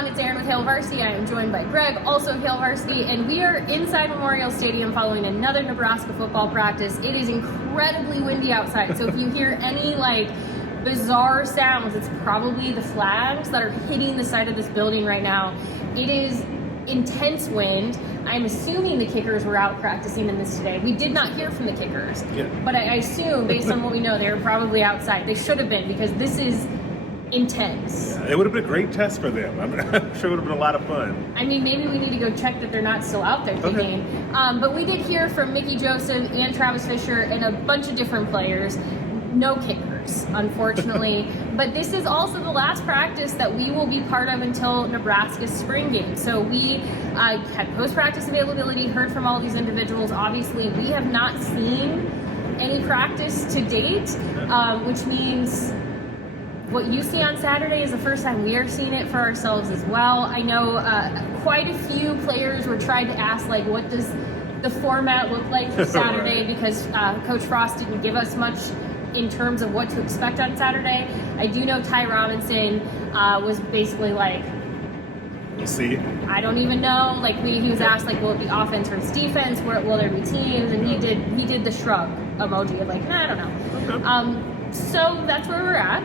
everyone, it's Erin with Hail Varsity. I am joined by Greg, also of Hail Varsity, and we are inside Memorial Stadium following another Nebraska football practice. It is incredibly windy outside, so if you hear any bizarre sounds, it's probably the flags that are hitting the side of this building right now. It is intense wind. I'm assuming the kickers were out practicing in this today. We did not hear from the kickers, but I assume, based on what we know, they were probably outside. They should have been, because this is intense. Yeah, it would have been a great test for them. I'm sure it would have been a lot of fun. I mean, maybe we need to go check that they're not still out there kicking. Okay. But we did hear from Mickey Joseph and Travis Fisher and a bunch of different players. No kickers, unfortunately. But this is also the last practice that we will be part of until Nebraska's spring game. So we had post-practice availability, heard from all these individuals. Obviously, we have not seen any practice to date, which means what you see on Saturday is the first time we are seeing it for ourselves as well. I know quite a few players were trying to ask, what does the format look like for Saturday? Because Coach Frost didn't give us much in terms of what to expect on Saturday. I do know Ty Robinson was basically we'll see. I don't even know. He was asked, will it be offense versus defense? Will there be teams? And he did the shrug emoji of I don't know. Okay. So that's where we're at.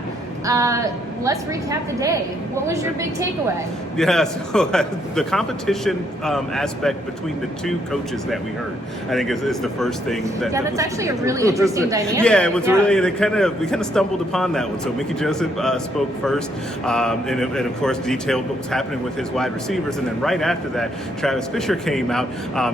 Let's recap the day. What was your big takeaway? Yeah, so the competition aspect between the two coaches that we heard, I think is the first thing that. Yeah, that's actually a really interesting dynamic. Yeah, it was really, and we kind of stumbled upon that one. So Mickey Joseph spoke first, and of course detailed what was happening with his wide receivers, and then right after that, Travis Fisher came out,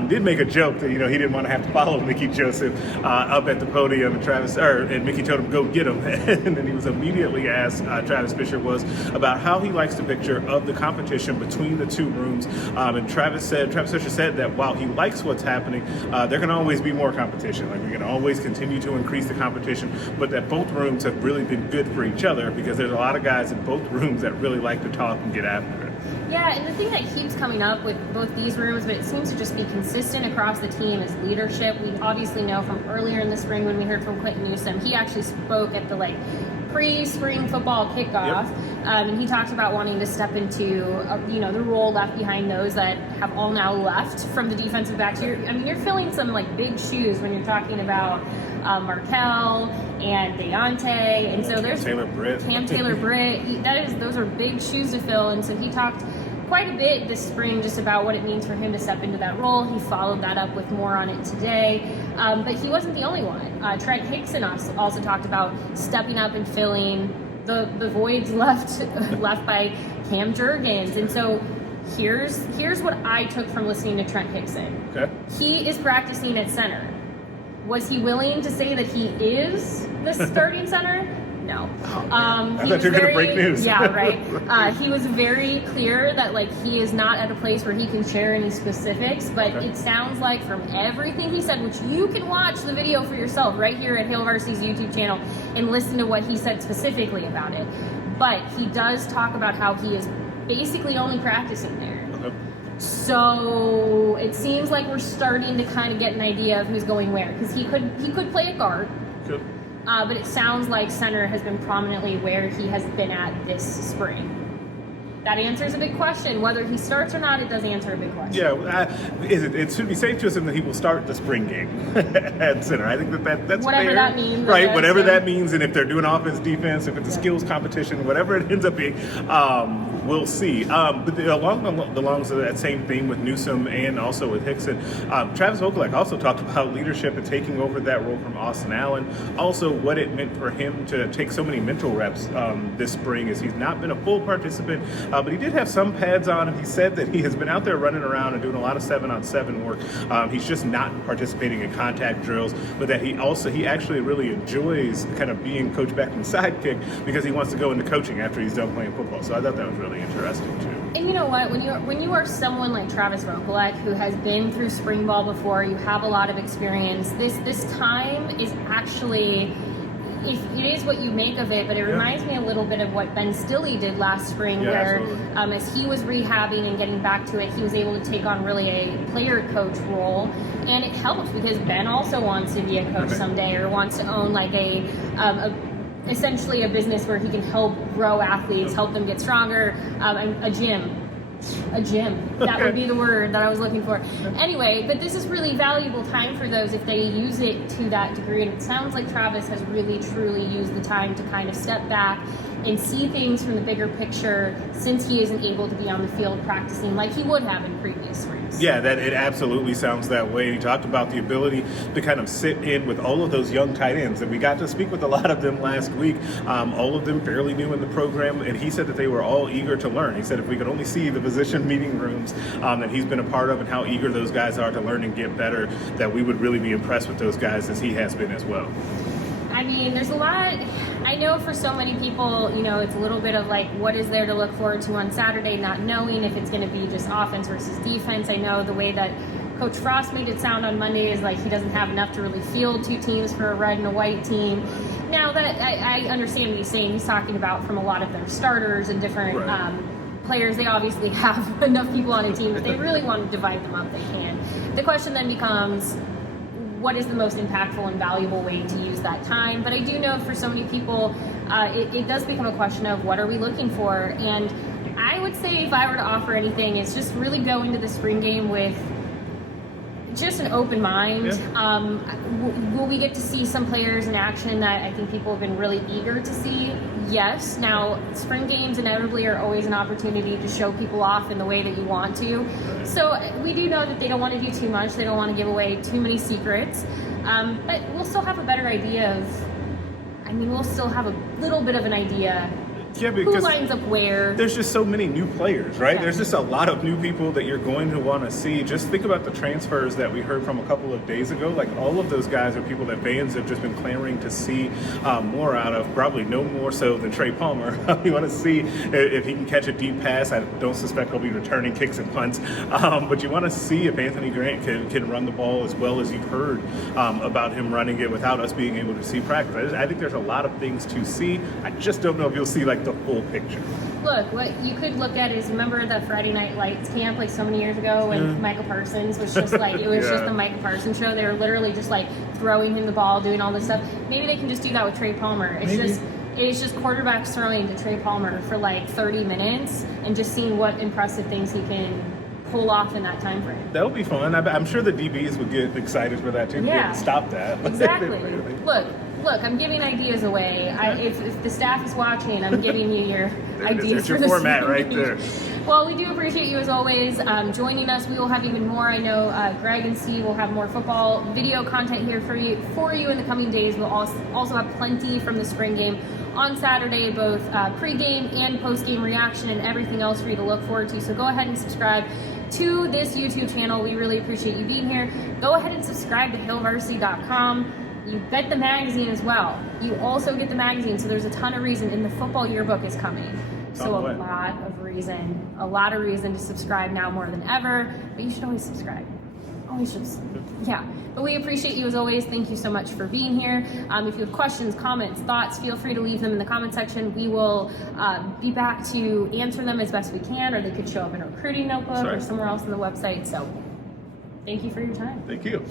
did make a joke that he didn't want to have to follow Mickey Joseph up at the podium, and Mickey told him go get him, and then he was immediately asked Travis Fisher was about how he likes the picture of the competition between the two rooms, and Travis Fisher said that while he likes what's happening, there can always be more competition. We can always continue to increase the competition, but that both rooms have really been good for each other, because there's a lot of guys in both rooms that really like to talk and get after it. Yeah, and the thing that keeps coming up with both these rooms, but it seems to just be consistent across the team, is leadership. We obviously know from earlier in the spring when we heard from Quentin Newsom, he actually spoke at the pre-spring football kickoff, and he talked about wanting to step into the role left behind those that have all now left from the defensive backs. You're filling some big shoes when you're talking about Markel and Deontay, and so there's Cam Taylor-Britt. Those are big shoes to fill, and so he talked quite a bit this spring just about what it means for him to step into that role. He followed that up with more on it today, but he wasn't the only one. Trent Hickson also talked about stepping up and filling the voids left by Cam Jurgens. And so here's what I took from listening to Trent Hickson. Okay. He is practicing at center. Was he willing to say that he is the starting center? No. I thought you were going to break news. Yeah, right. He was very clear that he is not at a place where he can share any specifics, but it sounds like from everything he said, which you can watch the video for yourself right here at Hail Varsity's YouTube channel and listen to what he said specifically about it. But he does talk about how he is basically only practicing there. Okay. So it seems like we're starting to kind of get an idea of who's going where, because he could play a guard. Good. But it sounds like center has been prominently where he has been at this spring. That answers a big question. Whether he starts or not, it does answer a big question. Yeah, it should be safe to assume that he will start the spring game at center. I think that's whatever fair. That means. Right, whatever that means, and if they're doing offense, defense, if it's a skills competition, whatever it ends up being, we'll see. But along the lines of that same theme with Newsom and also with Hickson, Travis Vokalek also talked about leadership and taking over that role from Austin Allen. Also, what it meant for him to take so many mental reps this spring, as he's not been a full participant. But he did have some pads on, and he said that he has been out there running around and doing a lot of 7-on-7 work. He's just not participating in contact drills, but that he actually really enjoys kind of being Coach Beckman's sidekick, because he wants to go into coaching after he's done playing football. So I thought that was really interesting too. And you know what? When you are someone like Travis Vokalek, who has been through spring ball before, you have a lot of experience. This time is actually, it is what you make of it, but it reminds me a little bit of what Ben Stilley did last spring, where as he was rehabbing and getting back to it, he was able to take on really a player coach role, and it helped because Ben also wants to be a coach someday, or wants to own essentially a business where he can help grow athletes, help them get stronger, a gym. a gym. That would be the word that I was looking for. Anyway, but this is really valuable time for those if they use it to that degree. And it sounds like Travis has really, truly used the time to kind of step back and see things from the bigger picture since he isn't able to be on the field practicing like he would have in previous springs. Yeah, that it absolutely sounds that way. He talked about the ability to kind of sit in with all of those young tight ends, and we got to speak with a lot of them last week. All of them fairly new in the program, and he said that they were all eager to learn. He said if we could only see the position meeting rooms that he's been a part of and how eager those guys are to learn and get better, that we would really be impressed with those guys as he has been as well. I mean, there's a lot. I know for so many people, it's a little bit of like, what is there to look forward to on Saturday, not knowing if it's going to be just offense versus defense. I know the way that Coach Frost made it sound on Monday is like he doesn't have enough to really field two teams for a red and a white team. Now that I understand what he's saying, he's talking about from a lot of their starters and different players. They obviously have enough people on a team. If they really want to divide them up, they can. The question then becomes, what is the most impactful and valuable way to use that time? But I do know for so many people, it does become a question of what are we looking for? And I would say if I were to offer anything, it's just really go into the spring game with just an open mind. Yeah. Will we get to see some players in action that I think people have been really eager to see? Yes. Now, spring games inevitably are always an opportunity to show people off in the way that you want to. So we do know that they don't want to do too much. They don't want to give away too many secrets. But we'll still have a better idea we'll still have a little bit of an idea. Yeah, because who lines up where? There's just so many new players, right? Yeah. There's just a lot of new people that you're going to want to see. Just think about the transfers that we heard from a couple of days ago. Like all of those guys are people that fans have just been clamoring to see more out of. Probably no more so than Trey Palmer. You want to see if he can catch a deep pass. I don't suspect he'll be returning kicks and punts, but you want to see if Anthony Grant can run the ball as well as you've heard about him running it without us being able to see practice. I think there's a lot of things to see. I just don't know if you'll see like the full picture. Look, what you could look at is, remember the Friday Night Lights camp like so many years ago when Michael Parsons was just like, it was just the Michael Parsons show. They were literally just like throwing him the ball, doing all this stuff. Maybe they can just do that with Trey Palmer. It's just quarterbacks throwing to Trey Palmer for like 30 minutes and just seeing what impressive things he can pull off in that time frame. That would be fun. I'm sure the DBs would get excited for that too. Yeah. Stop that. Exactly. Look, I'm giving ideas away. If the staff is watching, I'm giving you your ideas. It's your for format right there. Well, we do appreciate you as always joining us. We will have even more. I know Greg and Steve will have more football video content here for you in the coming days. We'll also have plenty from the spring game on Saturday, both pre-game and post-game reaction and everything else for you to look forward to. So go ahead and subscribe to this YouTube channel. We really appreciate you being here. Go ahead and subscribe to hailvarsity.com. You get the magazine as well. You also get the magazine, so there's a ton of reason, and the football yearbook is coming. So a lot of reason to subscribe now more than ever, but you should always subscribe. Always just, yeah. But we appreciate you as always. Thank you so much for being here. If you have questions, comments, thoughts, feel free to leave them in the comment section. We will be back to answer them as best we can, or they could show up in a recruiting notebook or somewhere else on the website. So thank you for your time. Thank you.